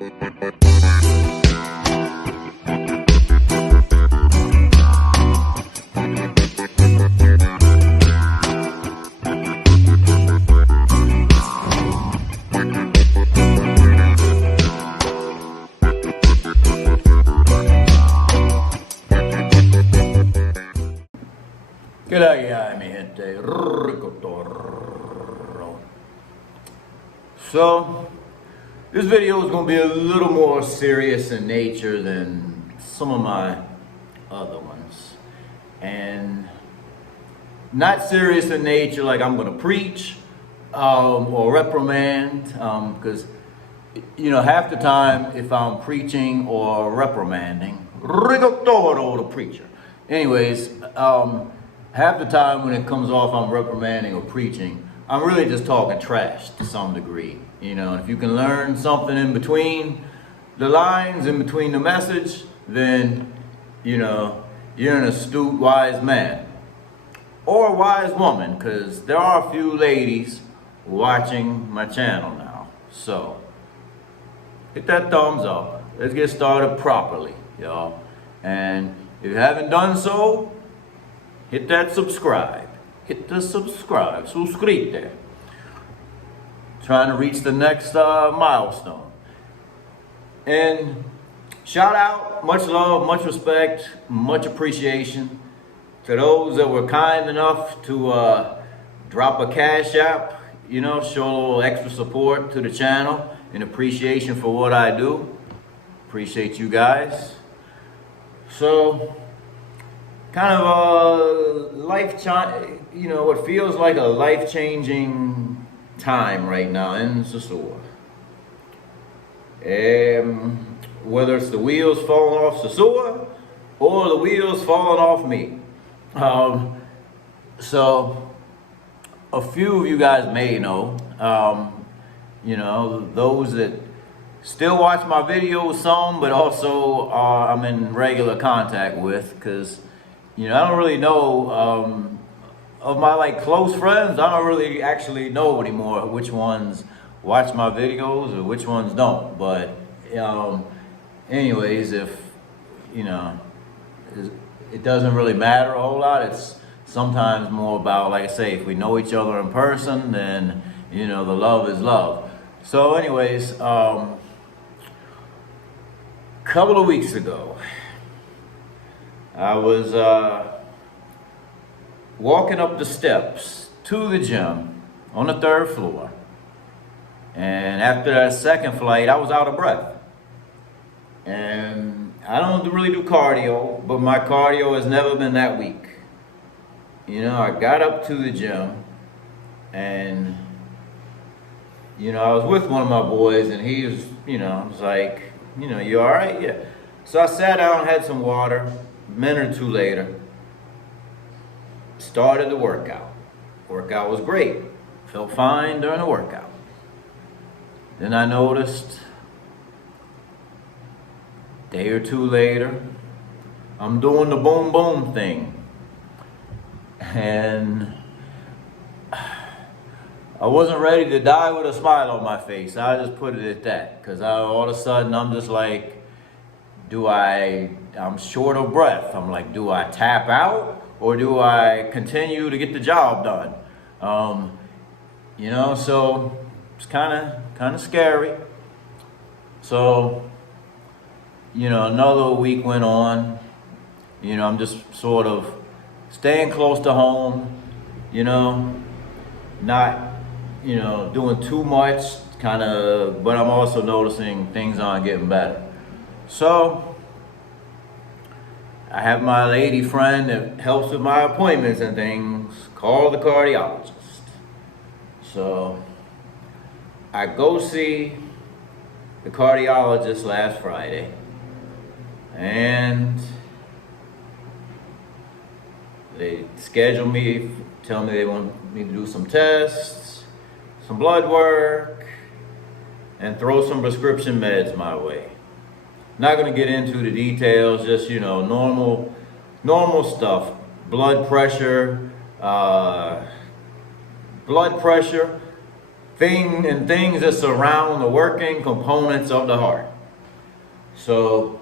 G'day, mi gente, ricotorodrpr. So, this video is going to be a little more serious in nature than some of my other ones. And not serious in nature like I'm going to preach or reprimand, because, you know, half the time if I'm preaching or reprimanding, rico.toro, the preacher. Anyways, half the time when it comes off I'm reprimanding or preaching, I'm really just talking trash to some degree. You know, if you can learn something in between the lines, in between the message, then, you know, you're an astute, wise man. Or a wise woman, because there are a few ladies watching my channel now. So, hit that thumbs up. Let's get started properly, y'all. And if you haven't done so, hit that subscribe. Hit the subscribe. Suscrite. Trying to reach the next milestone. And shout out, much love, much respect, much appreciation to those that were kind enough to drop a cash app, you know, show a little extra support to the channel and appreciation for what I do. Appreciate you guys. So, kind of you know, what feels like a life-changing time right now in Sosua. Whether it's the wheels falling off Sosua or the wheels falling off me. So a few of you guys may know, you know, those that still watch my videos, some, but also I'm in regular contact with, because, you know, I don't really know, of my like close friends, I don't really actually know anymore which ones watch my videos or which ones don't. But anyways, if, you know, it doesn't really matter a whole lot. It's sometimes more about, like I say, if we know each other in person, then, you know, the love is love. So anyways, couple of weeks ago, I was walking up the steps to the gym on the 3rd floor, and after that second flight I was out of breath. And I don't really do cardio, but my cardio has never been that weak. You know, I got up to the gym, and, you know, I was with one of my boys, and he was, you know, was like, you know, you all right? Yeah. So I sat down, had some water. A minute or two later, started the workout. Workout was great. Felt fine during the workout. Then I noticed, a day or two later, I'm doing the boom boom thing. And I wasn't ready to die with a smile on my face. I just put it at that. Because all of a sudden I'm just like, I'm short of breath. I'm like, do I tap out or do I continue to get the job done? You know, so it's kind of scary. So, you know, another week went on. You know, I'm just sort of staying close to home, you know, not, you know, doing too much, kind of, but I'm also noticing things aren't getting better. So, I have my lady friend that helps with my appointments and things, call the cardiologist. So, I go see the cardiologist last Friday, and they schedule me, tell me they want me to do some tests, some blood work, and throw some prescription meds my way. Not going to get into the details, just, you know, normal stuff. Blood pressure, things that surround the working components of the heart. So,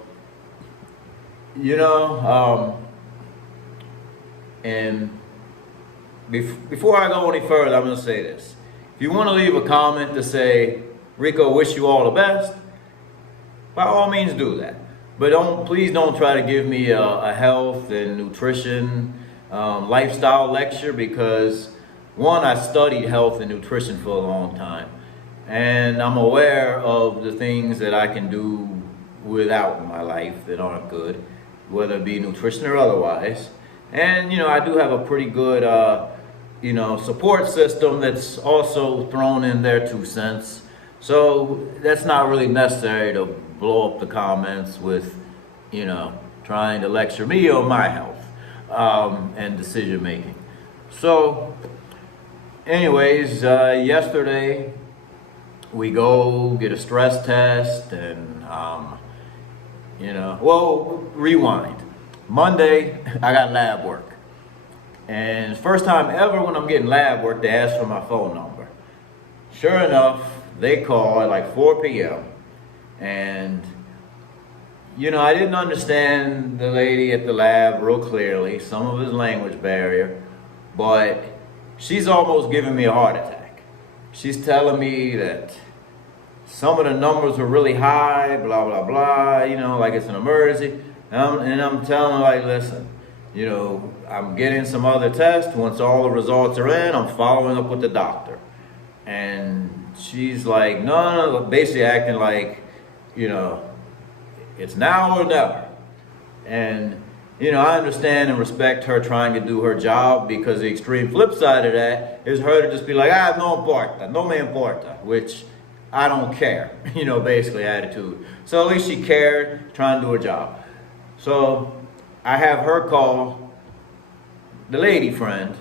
and before I go any further, I'm going to say this. If you want to leave a comment to say, Rico, wish you all the best, by all means do that. But please don't try to give me a health and nutrition lifestyle lecture, because one, I studied health and nutrition for a long time, and I'm aware of the things that I can do without in my life that aren't good, whether it be nutrition or otherwise. And I do have a pretty good support system that's also thrown in their 2 cents. So that's not really necessary to blow up the comments with trying to lecture me on my health and decision making. So anyways, yesterday we go get a stress test, and rewind. Monday I got lab work, and first time ever when I'm getting lab work, they ask for my phone number. Sure enough, they call at like 4 p.m. and I didn't understand the lady at the lab real clearly, some of his language barrier, but she's almost giving me a heart attack. She's telling me that some of the numbers are really high, blah, blah, blah, like it's an emergency. And I'm telling her, like, listen, I'm getting some other tests. Once all the results are in, I'm following up with the doctor. And she's like, no, basically acting like, it's now or never. And, I understand and respect her trying to do her job, because the extreme flip side of that is her to just be like, no me importa, which I don't care, basically attitude. So at least she cared, trying to do her job. So I have her call the lady friend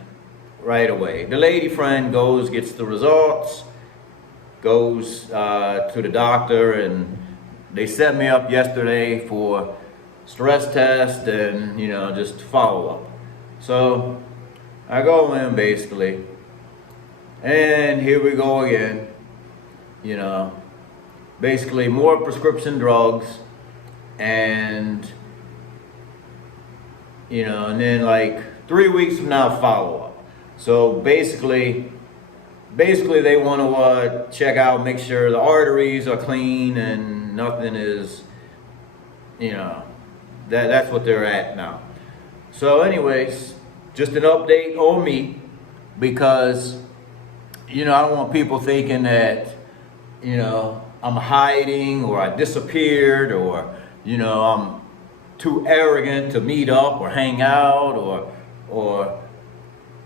right away. The lady friend goes, gets the results, goes to the doctor, and they set me up yesterday for stress test and, just follow up. So I go in basically, and here we go again, basically more prescription drugs, and and then like 3 weeks from now, follow up. So basically they want to check out, make sure the arteries are clean and nothing is, that's what they're at now. So anyways, just an update on me, because, I don't want people thinking that, I'm hiding, or I disappeared, or, I'm too arrogant to meet up or hang out, or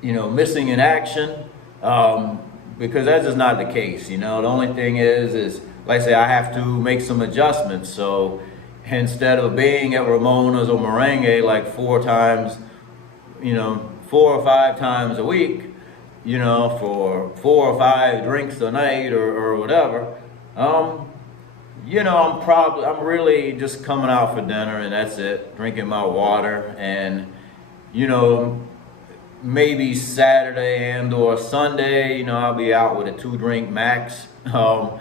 missing in action, because that's just not the case. The only thing is like I say, I have to make some adjustments. So instead of being at Ramona's or Merengue like 4 or 5 times a week, for 4 or 5 drinks a night or whatever, I'm really just coming out for dinner, and that's it, drinking my water, and, maybe Saturday and or Sunday, I'll be out with a 2-drink max, and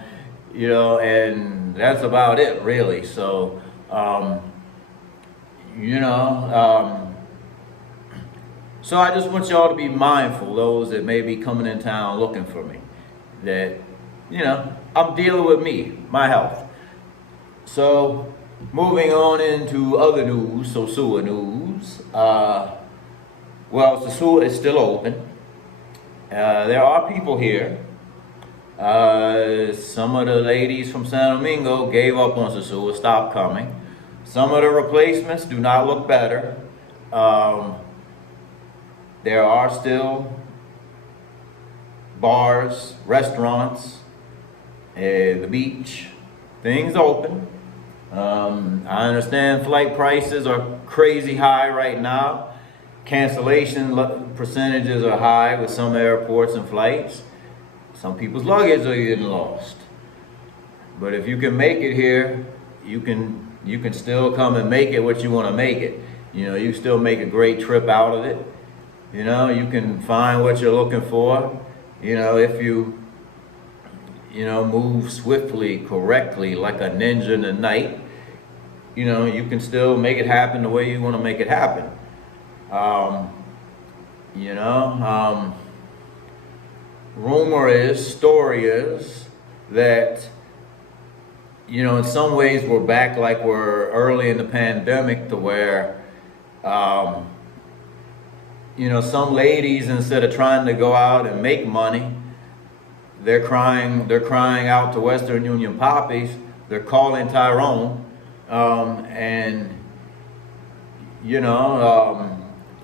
that's about it really. So, so I just want y'all to be mindful, those that may be coming in town looking for me, that, I'm dealing with me, my health. So, moving on into other news, Sosua news. Sosua is still open. There are people here. Some of the ladies from San Domingo gave up on Sosua, stopped coming. Some of the replacements do not look better. There are still bars, restaurants, the beach, things open. I understand flight prices are crazy high right now. Cancellation percentages are high with some airports and flights. Some people's luggage are getting lost. But if you can make it here, you can still come and make it what you want to make it. You still make a great trip out of it. You can find what you're looking for. If you move swiftly, correctly, like a ninja in the night, you can still make it happen the way you want to make it happen. Story is that, in some ways we're back like we're early in the pandemic, to where, some ladies, instead of trying to go out and make money, they're crying out to Western Union poppies. They're calling Tyrone, and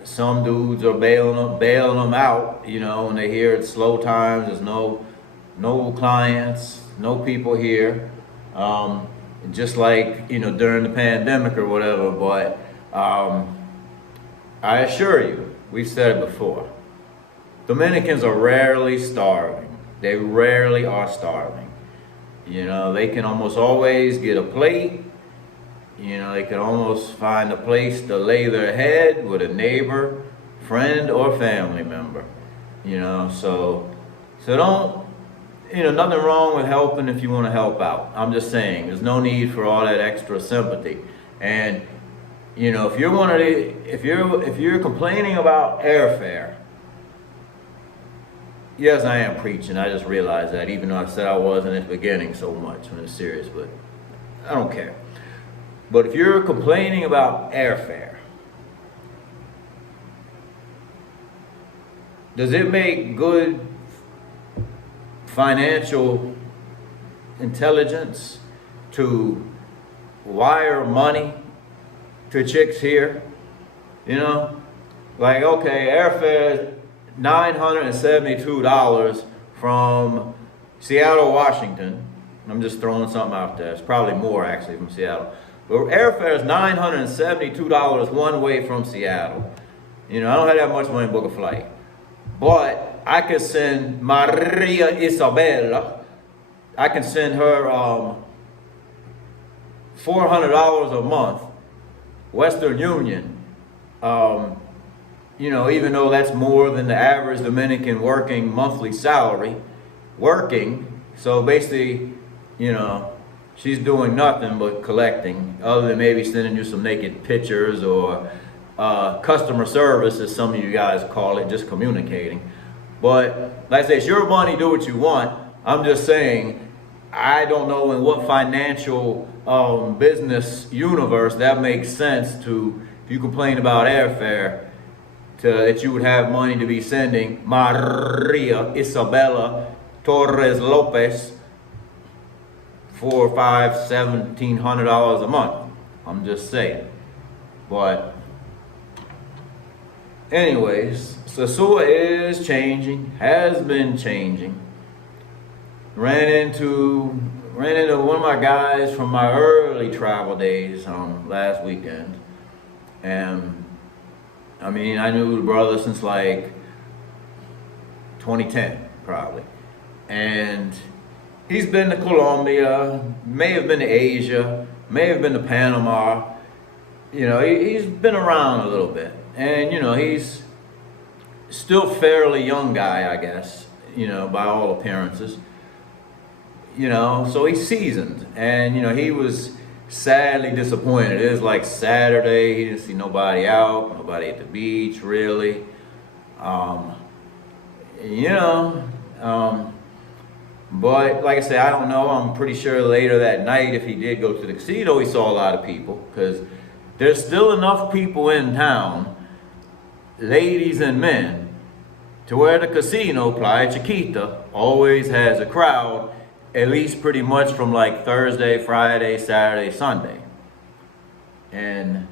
some dudes are bailing them out, when they hear it's slow times, there's no clients, no people here, just like, during the pandemic or whatever. But I assure you, we've said it before, Dominicans are rarely starving. They rarely are starving. They can almost always get a plate. They can almost find a place to lay their head with a neighbor, friend, or family member. So don't, nothing wrong with helping if you want to help out. I'm just saying, there's no need for all that extra sympathy. And if you're complaining about airfare, yes, I am preaching. I just realized that, even though I said I wasn't at the beginning so much when it's serious, but I don't care. But if you're complaining about airfare, does it make good financial intelligence to wire money to chicks here? Like, okay, airfare $972 from Seattle, Washington. I'm just throwing something out there. It's probably more actually from Seattle. But airfare is $972 one way from Seattle. I don't have that much money to book a flight. But I could send Maria Isabella, I can send her $400 a month, Western Union. Even though that's more than the average Dominican working monthly salary, so basically, she's doing nothing but collecting, other than maybe sending you some naked pictures or customer service, as some of you guys call it, just communicating. But like I say, it's your money, do what you want. I'm just saying, I don't know in what financial business universe that makes sense to, if you complain about airfare, that you would have money to be sending Maria Isabella Torres Lopez $400, $500, $1,700 a month. I'm just saying. But anyways, Sosua is changing, has been changing. Ran into one of my guys from my early travel days last weekend, and I knew the brother since like 2010, probably. And he's been to Colombia, may have been to Asia, may have been to Panama. He's been around a little bit. And, he's still fairly young guy, I guess, by all appearances. So he's seasoned. And, he was sadly disappointed. It was like Saturday, he didn't see nobody out, nobody at the beach, really. But like I said, I don't know. I'm pretty sure later that night, if he did go to the casino, he saw a lot of people, because there's still enough people in town, ladies and men, to where the casino, Playa Chiquita, always has a crowd, at least pretty much from like Thursday, Friday, Saturday, Sunday. And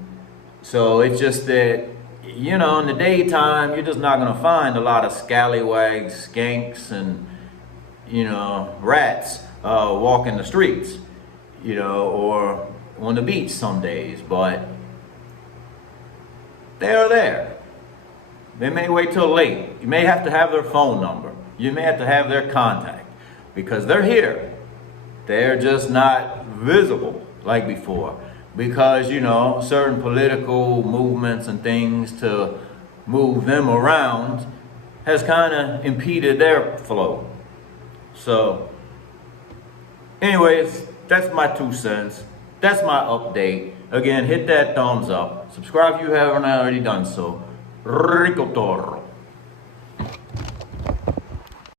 so it's just that, in the daytime, you're just not going to find a lot of scallywags, skanks, and, rats walking the streets, or on the beach some days. But they're there. They may wait till late. You may have to have their phone number. You may have to have their contact, because they're here. They're just not visible like before, because, certain political movements and things to move them around has kind of impeded their flow. So, Anyways, that's my 2 cents. That's my update. Again, hit that thumbs up. Subscribe if you haven't already done so. Rico Toro.